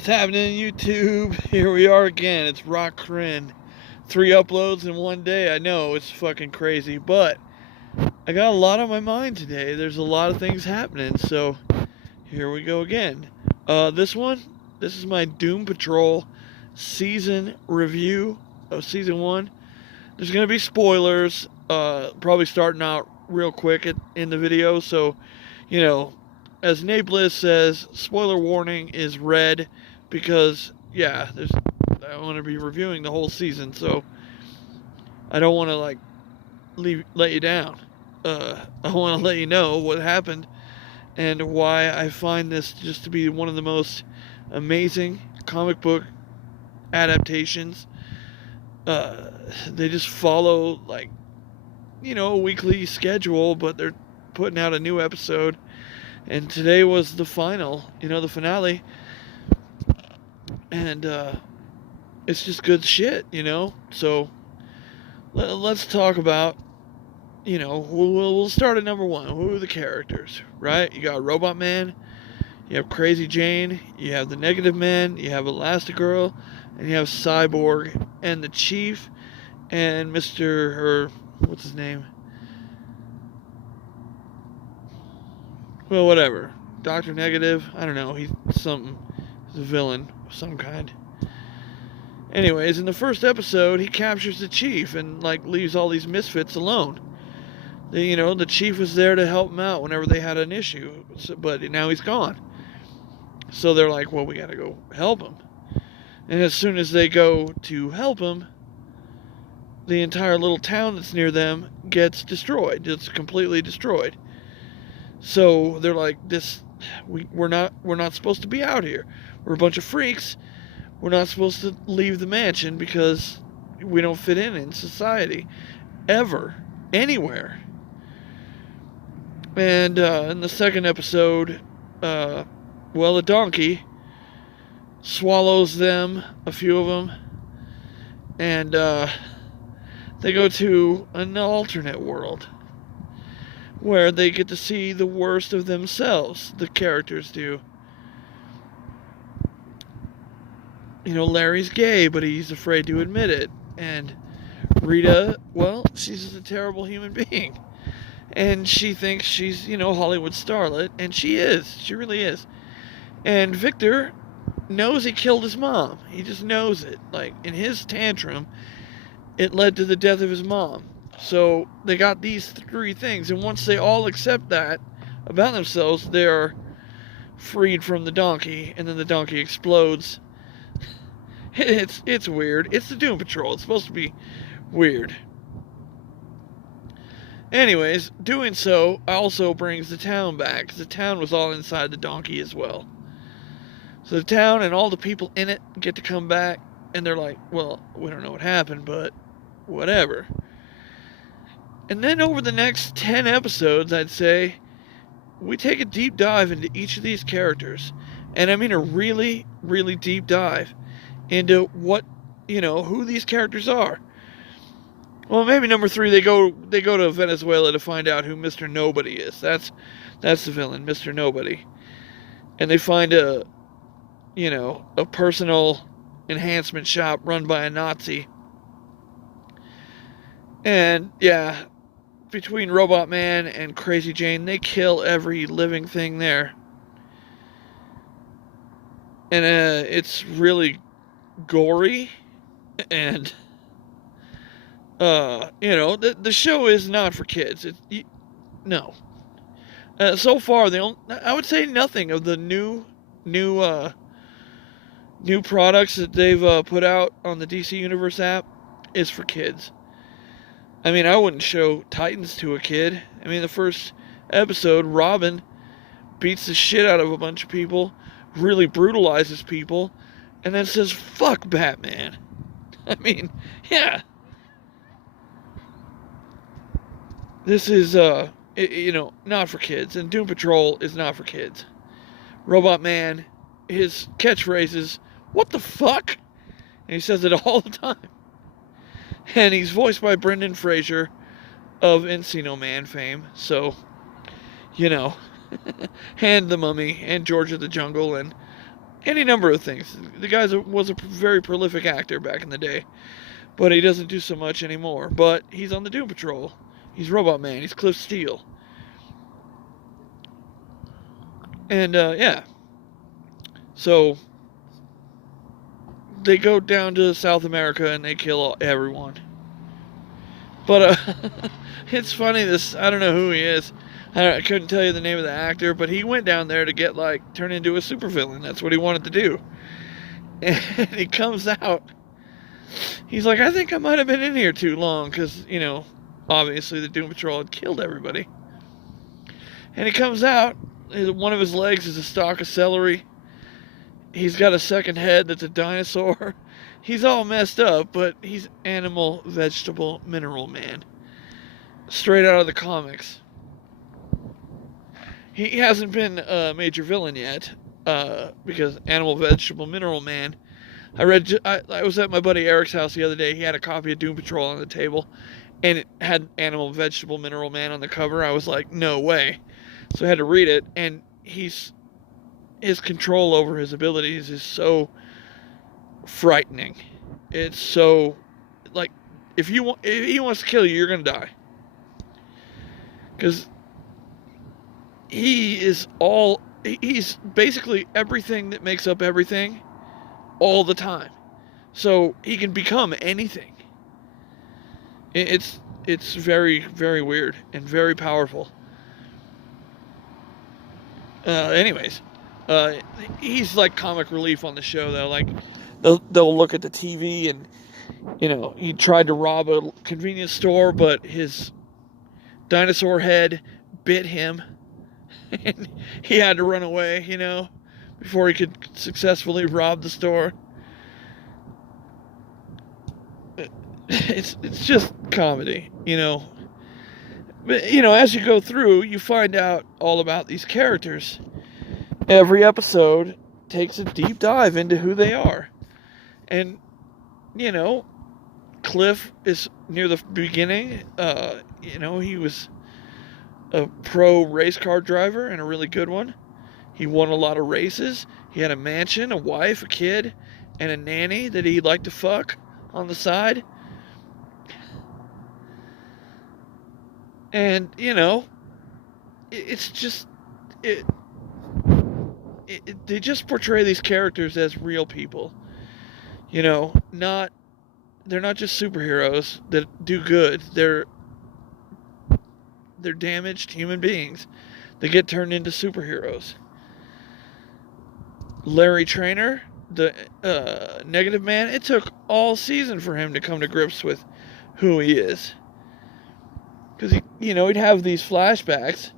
What's happening, YouTube? Here we are again. It's Rock Corinne. 3 uploads in one day. I know it's fucking crazy, but I got a lot on my mind today. There's a lot of things happening, so here we go again. This is my Doom Patrol season review of season 1. There's gonna be spoilers, probably starting out real quick in the video, so you know, as Nate Bliss says, spoiler warning is red because I want to be reviewing the whole season, so I don't want to let you down. I want to let you know what happened and why I find this just to be one of the most amazing comic book adaptations. They just follow a weekly schedule, but they're putting out a new episode. And today was the the finale. And it's just good shit, So let's talk about, we'll start at number 1. Who are the characters, right? You got Robot Man, you have Crazy Jane, you have the Negative Man, you have Elastigirl, and you have Cyborg, and the Chief, and what's his name? Well, whatever. Dr. Negative, I don't know, he's a villain of some kind. Anyways, in the first episode, he captures the Chief and, leaves all these misfits alone. The Chief was there to help them out whenever they had an issue, but now he's gone. So they're like, well, we gotta go help him. And as soon as they go to help him, the entire little town that's near them gets destroyed. It's completely destroyed. So they're like, we're not supposed to be out here. We're a bunch of freaks. We're not supposed to leave the mansion because we don't fit in society. Ever. Anywhere. And in the second episode, the donkey swallows them, a few of them, and they go to an alternate world where they get to see the worst of themselves, the characters do. Larry's gay, but he's afraid to admit it. And Rita, she's a terrible human being. And she thinks she's, Hollywood starlet, and she is. She really is. And Victor knows he killed his mom. He just knows it. In his tantrum, it led to the death of his mom. So they got these 3 things, and once they all accept that about themselves, they're freed from the donkey, and then the donkey explodes. It's weird. It's the Doom Patrol. It's supposed to be weird. Anyways, doing so also brings the town back, because the town was all inside the donkey as well. So the town and all the people in it get to come back, and they're like, well, we don't know what happened, but whatever. And then over the next 10 episodes, I'd say, we take a deep dive into each of these characters. And I mean a really, really deep dive into who these characters are. Well, maybe number 3, they go to Venezuela to find out who Mr. Nobody is. That's the villain, Mr. Nobody. And they find a personal enhancement shop run by a Nazi. And yeah, between Robot Man and Crazy Jane, they kill every living thing there. And it's really gory. And, the show is not for kids. No. So far, I would say nothing of the new products that they've put out on the DC Universe app is for kids. I mean, I wouldn't show Titans to a kid. I mean, the first episode, Robin beats the shit out of a bunch of people, really brutalizes people, and then says, fuck Batman. I mean, yeah. This is, not for kids, and Doom Patrol is not for kids. Robot Man, his catchphrase is, what the fuck? And he says it all the time. And he's voiced by Brendan Fraser of Encino Man fame. So, and The Mummy and George of the Jungle and any number of things. The guy was a very prolific actor back in the day, but he doesn't do so much anymore. But he's on the Doom Patrol. He's Robot Man. He's Cliff Steele. And, yeah. So, they go down to South America and they kill everyone. But, it's funny, I don't know who he is. I couldn't tell you the name of the actor, but he went down there to get, turned into a supervillain. That's what he wanted to do. And he comes out. He's like, I think I might have been in here too long, because, obviously the Doom Patrol had killed everybody. And he comes out. One of his legs is a stalk of celery. He's got a second head that's a dinosaur. He's all messed up, but he's animal, vegetable, mineral man. Straight out of the comics. He hasn't been a major villain yet, because animal, vegetable, mineral man. I was at my buddy Eric's house the other day. He had a copy of Doom Patrol on the table, and it had animal, vegetable, mineral man on the cover. I was like, no way. So I had to read it, and his control over his abilities is so frightening. It's so, if he wants to kill you, you're gonna die. Because he's basically everything that makes up everything all the time. So he can become anything. It's very, very weird and very powerful. Anyways, he's like comic relief on the show, though. They'll look at the TV and, he tried to rob a convenience store, but his dinosaur head bit him, and he had to run away, before he could successfully rob the store. It's just comedy, But, as you go through, you find out all about these characters. Every episode takes a deep dive into who they are. And, Cliff is near the beginning. He was a pro race car driver and a really good one. He won a lot of races. He had a mansion, a wife, a kid, and a nanny that he'd like to fuck on the side. And, it's just, they just portray these characters as real people. They're not just superheroes that do good. They're damaged human beings that get turned into superheroes. Larry Trainer, the Negative Man, it took all season for him to come to grips with who he is. Because, he'd have these flashbacks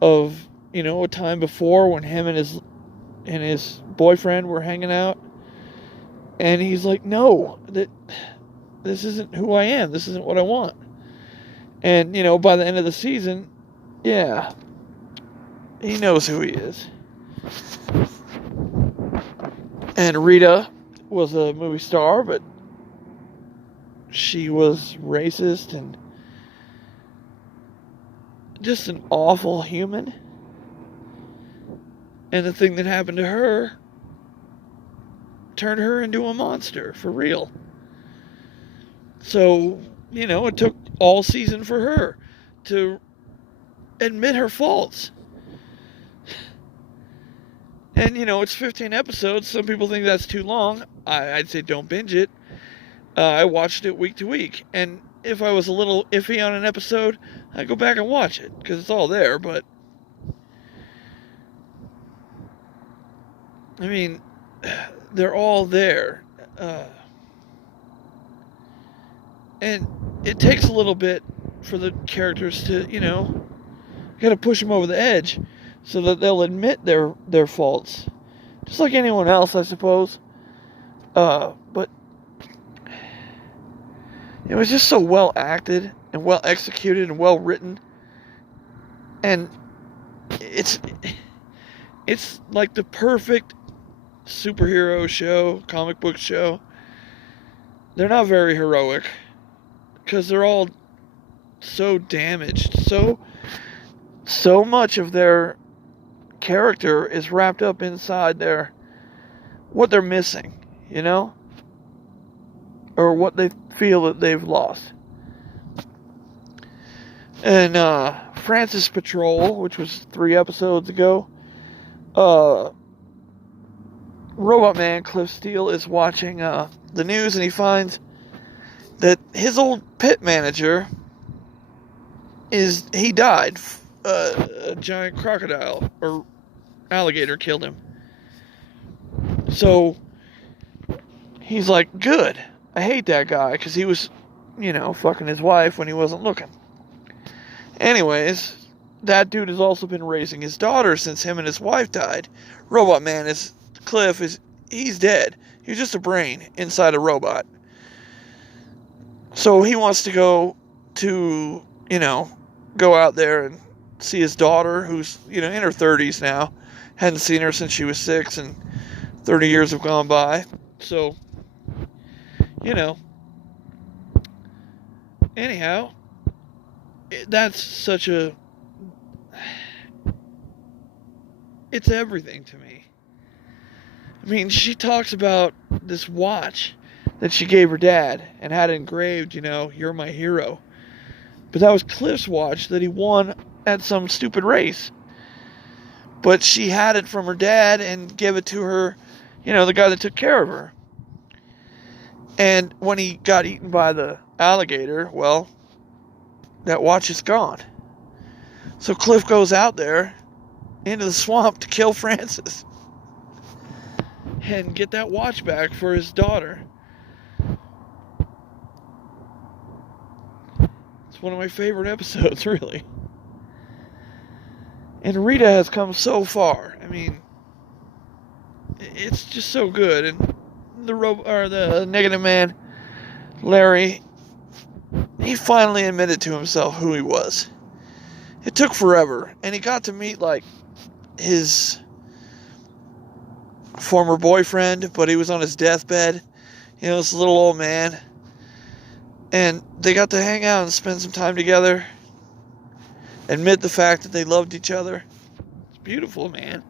of, a time before when him and his boyfriend were hanging out. And he's like, no, this isn't who I am. This isn't what I want. And, by the end of the season, yeah, he knows who he is. And Rita was a movie star, but she was racist and just an awful human. And the thing that happened to her turned her into a monster, for real. So, it took all season for her to admit her faults. And, it's 15 episodes. Some people think that's too long. I'd say don't binge it. I watched it week to week. And if I was a little iffy on an episode, I'd go back and watch it, because it's all there. But, I mean, they're all there. And it takes a little bit for the characters to, gotta push them over the edge so that they'll admit their faults. Just like anyone else, I suppose. But it was just so well acted and well executed and well written. And it's like the perfect superhero show, comic book show. They're not very heroic, because they're all so damaged. So much of their character is wrapped up inside their what they're missing, or what they feel that they've lost. And Francis Patrol, which was 3 episodes ago, Robot Man Cliff Steele is watching the news, and he finds that his old pit manager he died. A giant crocodile or alligator killed him. So he's like, good. I hate that guy because he was, fucking his wife when he wasn't looking. Anyways, that dude has also been raising his daughter since him and his wife died. Robot Man he's dead. He's just a brain inside a robot. So he wants to go out there and see his daughter, who's, in her 30s now. Hadn't seen her since she was 6, and 30 years have gone by. So, anyhow, that's such it's everything to me. I mean, she talks about this watch that she gave her dad and had engraved, you're my hero. But that was Cliff's watch that he won at some stupid race. But she had it from her dad and gave it to her, the guy that took care of her. And when he got eaten by the alligator, well, that watch is gone. So Cliff goes out there into the swamp to kill Francis and get that watch back for his daughter. It's one of my favorite episodes, really. And Rita has come so far. I mean, it's just so good. And the Negative Man, Larry, he finally admitted to himself who he was. It took forever, and he got to meet his former boyfriend, but he was on his deathbed. This little old man. And they got to hang out and spend some time together. Admit the fact that they loved each other. It's beautiful, man.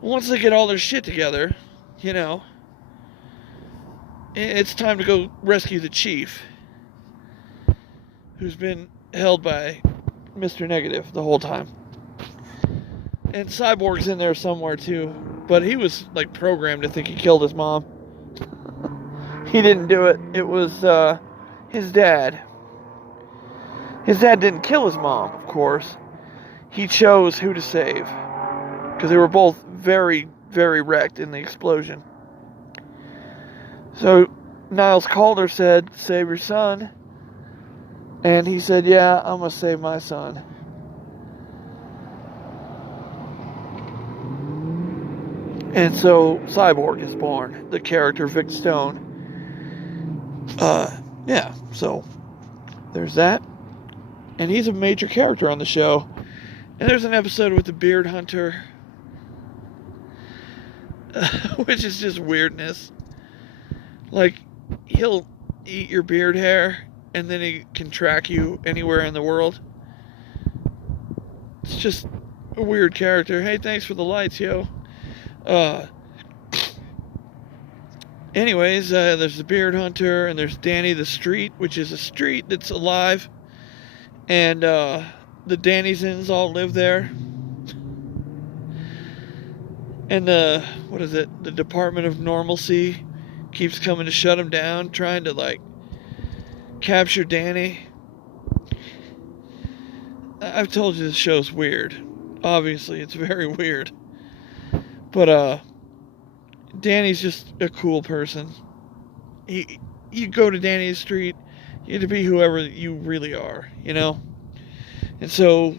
Once they get all their shit together, it's time to go rescue the chief, who's been held by Mr. Negative the whole time. And Cyborg's in there somewhere too, but he was programmed to think he killed his mom. He didn't do it. It was his dad. His dad didn't kill his mom, of course. He chose who to save, because they were both very, very wrecked in the explosion. So Niles Calder said, save your son. And he said, yeah, I'm going to save my son. And so Cyborg is born, the character Vic Stone. Yeah, so there's that. And he's a major character on the show. And there's an episode with the Beard Hunter, which is just weirdness. He'll eat your beard hair, and then he can track you anywhere in the world. It's just a weird character. Hey, thanks for the lights, yo. Anyways, there's the Beard Hunter, and there's Danny the Street, which is a street that's alive. And the Dannysons all live there. And the Department of Normalcy keeps coming to shut him down, trying to capture Danny. I've told you this show's weird. Obviously, it's very weird. But Danny's just a cool person. You go to Danny's Street, you have to be whoever you really are, And so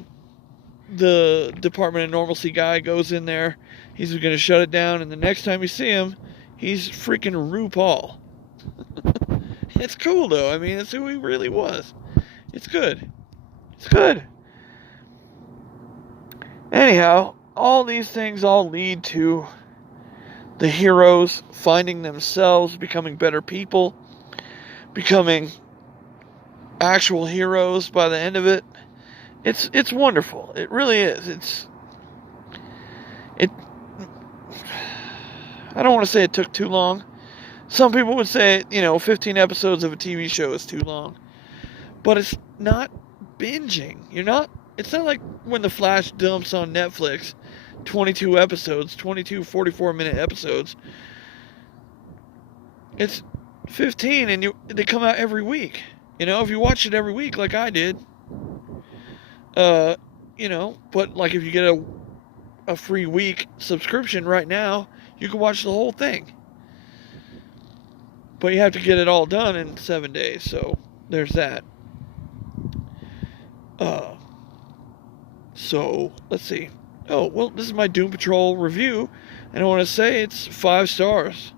the Department of Normalcy guy goes in there. He's going to shut it down, and the next time you see him, he's freaking RuPaul. It's cool, though. I mean, it's who he really was. It's good. It's good. Anyhow, all these things all lead to the heroes finding themselves, becoming better people, becoming actual heroes by the end of it. It's wonderful. It really is. It, I don't want to say it took too long. Some people would say, 15 episodes of a TV show is too long. But it's not binging. It's not like when The Flash dumps on Netflix 22 episodes, 22 44-minute episodes. It's 15 and they come out every week. If you watch it every week like I did, but like if you get a free week subscription right now, you can watch the whole thing. But you have to get it all done in 7 days, so there's that. So let's see. Oh, well, this is my Doom Patrol review, and I want to say it's 5 stars.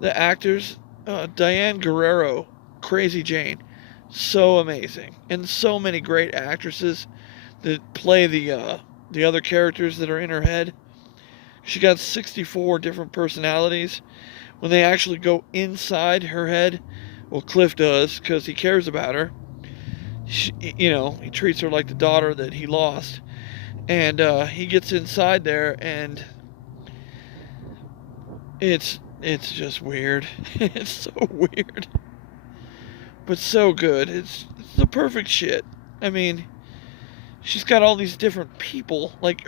The actors, Diane Guerrero, Crazy Jane, so amazing, and so many great actresses that play the other characters that are in her head. She got 64 different personalities. When they actually go inside her head, well, Cliff does because he cares about her. He treats her like the daughter that he lost. And he gets inside there, and it's just weird. It's so weird, but so good. It's the perfect shit. I mean, she's got all these different people, like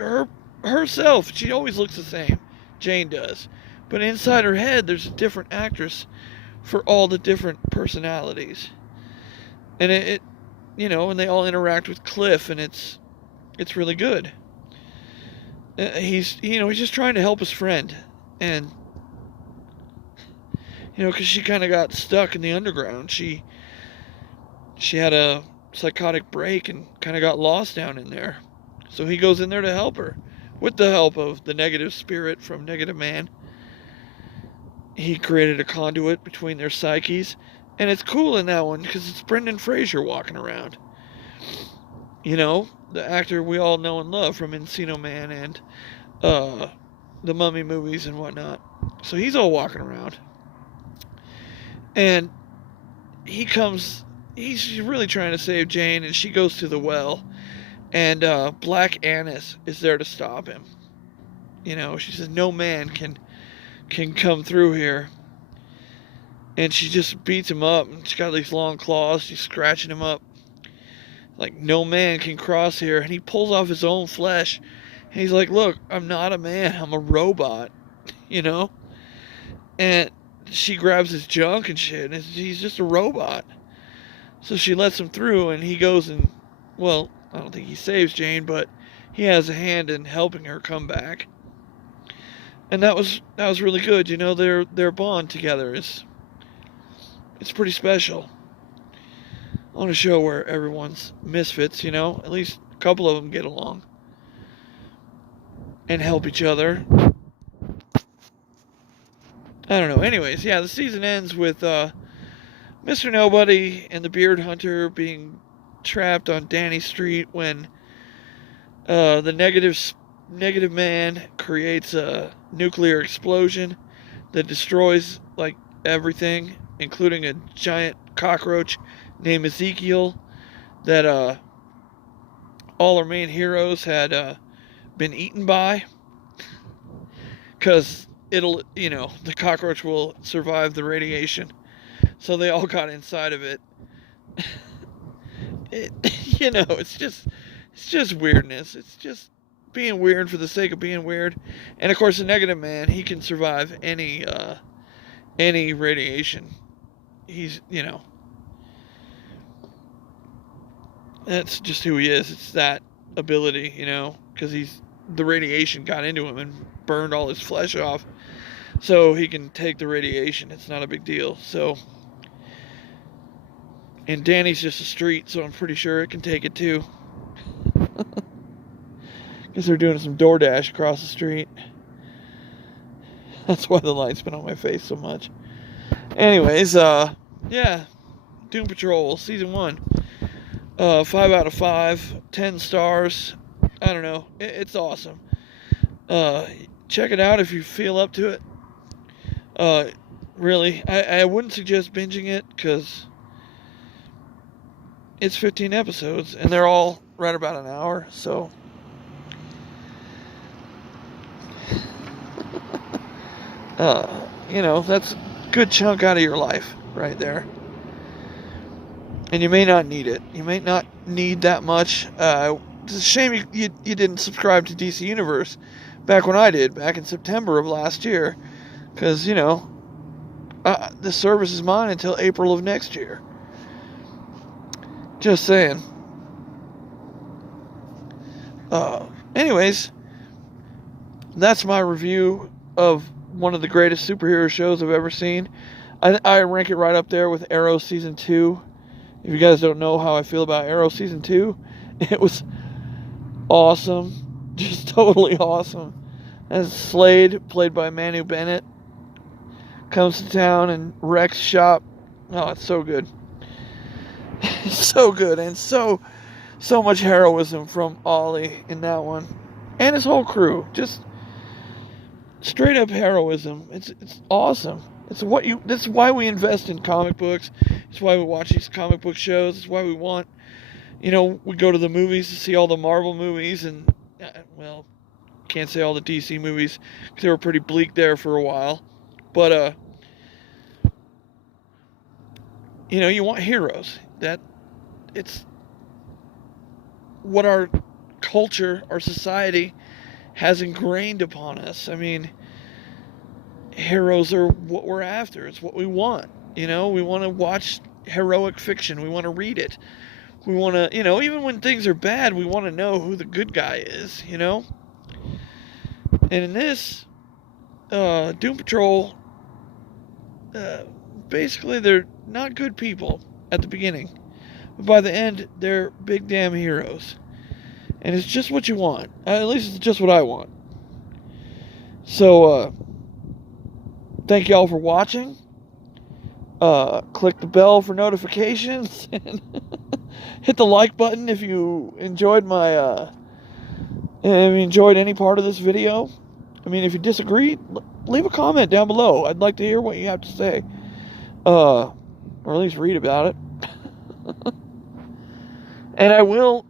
herself. She always looks the same. Jane does, but inside her head, there's a different actress for all the different personalities, and and they all interact with Cliff, and it's really good. He's just trying to help his friend, and because she kind of got stuck in the underground. She had a psychotic break and kind of got lost down in there. So he goes in there to help her, with the help of the negative spirit from Negative Man. He created a conduit between their psyches, and it's cool in that one because it's Brendan Fraser walking around. The actor we all know and love from Encino Man and the Mummy movies and whatnot. So he's all walking around. And he's really trying to save Jane, and she goes to the well. And Black Annis is there to stop him. She says no man can come through here. And she just beats him up, and she's got these long claws, she's scratching him up. Like, no man can cross here. And he pulls off his own flesh. And he's like, look, I'm not a man. I'm a robot. And she grabs his junk and shit. And he's just a robot. So she lets him through. And he goes and, well, I don't think he saves Jane. But he has a hand in helping her come back. And that was really good. Their bond together it's pretty special. On a show where everyone's misfits, at least a couple of them get along and help each other. I don't know. Anyways, yeah, the season ends with Mr. Nobody and the Beard Hunter being trapped on Danny Street when the negative man creates a nuclear explosion that destroys like everything, including a giant cockroach named Ezekiel that all our main heroes had been eaten by, because the cockroach will survive the radiation, so they all got inside of it. It's just weirdness. It's just being weird for the sake of being weird. And of course the Negative Man, he can survive any radiation. He's that's just who he is. It's that ability, because the radiation got into him and burned all his flesh off. So he can take the radiation. It's not a big deal. So, and Danny's just a street, so I'm pretty sure it can take it too. Because they're doing some DoorDash across the street. That's why the light's been on my face so much. Anyways, yeah, Doom Patrol season 1. 5 out of 5, 10 stars. I don't know. It's awesome. Check it out if you feel up to it. Really, I wouldn't suggest binging it because it's 15 episodes and they're all right about an hour. So That's a good chunk out of your life right there. And you may not need it. You may not need that much. It's a shame you didn't subscribe to DC Universe back when I did, back in September of last year. Because, the service is mine until April of next year. Just saying. Anyways, that's my review of one of the greatest superhero shows I've ever seen. I rank it right up there with Arrow Season 2. If you guys don't know how I feel about Arrow Season 2, it was awesome. Just totally awesome. And Slade, played by Manu Bennett, comes to town and wrecks shop. Oh, it's so good. It's so good. And so much heroism from Ollie in that one. And his whole crew. Just straight up heroism. It's awesome. That's why we invest in comic books. It's why we watch these comic book shows. It's why we want, we go to the movies to see all the Marvel movies and, can't say all the DC movies because they were pretty bleak there for a while. But, you want heroes. It's what our culture, our society has ingrained upon us. I mean, heroes are what we're after. It's what we want. We want to watch heroic fiction. We want to read it. We want to, even when things are bad, we want to know who the good guy is, And in this, Doom Patrol, basically they're not good people at the beginning. But by the end, they're big damn heroes. And it's just what you want. At least it's just what I want. So, thank y'all for watching. Click the bell for notifications and hit the like button if you enjoyed any part of this video. If you disagree, leave a comment down below. I'd like to hear what you have to say. Or at least read about it. And I will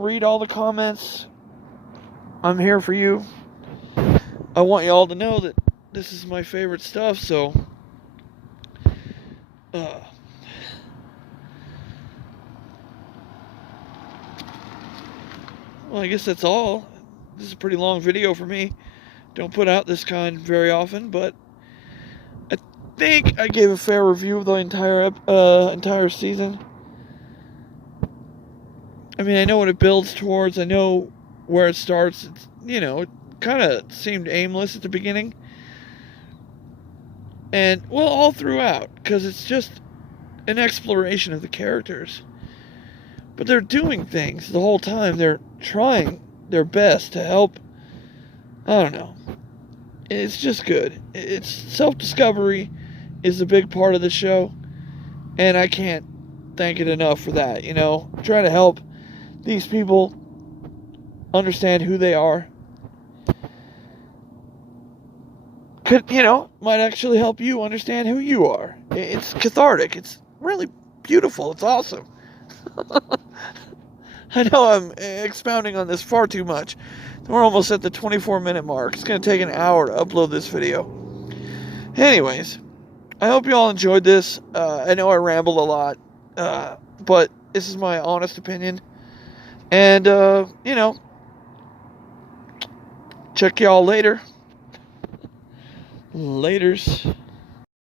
read all the comments. I'm here for you. I want you all to know that this is my favorite stuff, so I guess that's all. This is a pretty long video for me. Don't put out this kind very often, but I think I gave a fair review of the entire season. I know what it builds towards. I know where it starts. It's, it kind of seemed aimless at the beginning. And, all throughout, because it's just an exploration of the characters. But they're doing things the whole time. They're trying their best to help. I don't know. It's just good. It's self-discovery is a big part of the show. And I can't thank it enough for that, Trying to help these people understand who they are. Might actually help you understand who you are. It's cathartic. It's really beautiful. It's awesome. I know I'm expounding on this far too much. We're almost at the 24-minute mark. It's going to take an hour to upload this video. Anyways, I hope you all enjoyed this. I know I rambled a lot, but this is my honest opinion. And, check y'all later. Laters.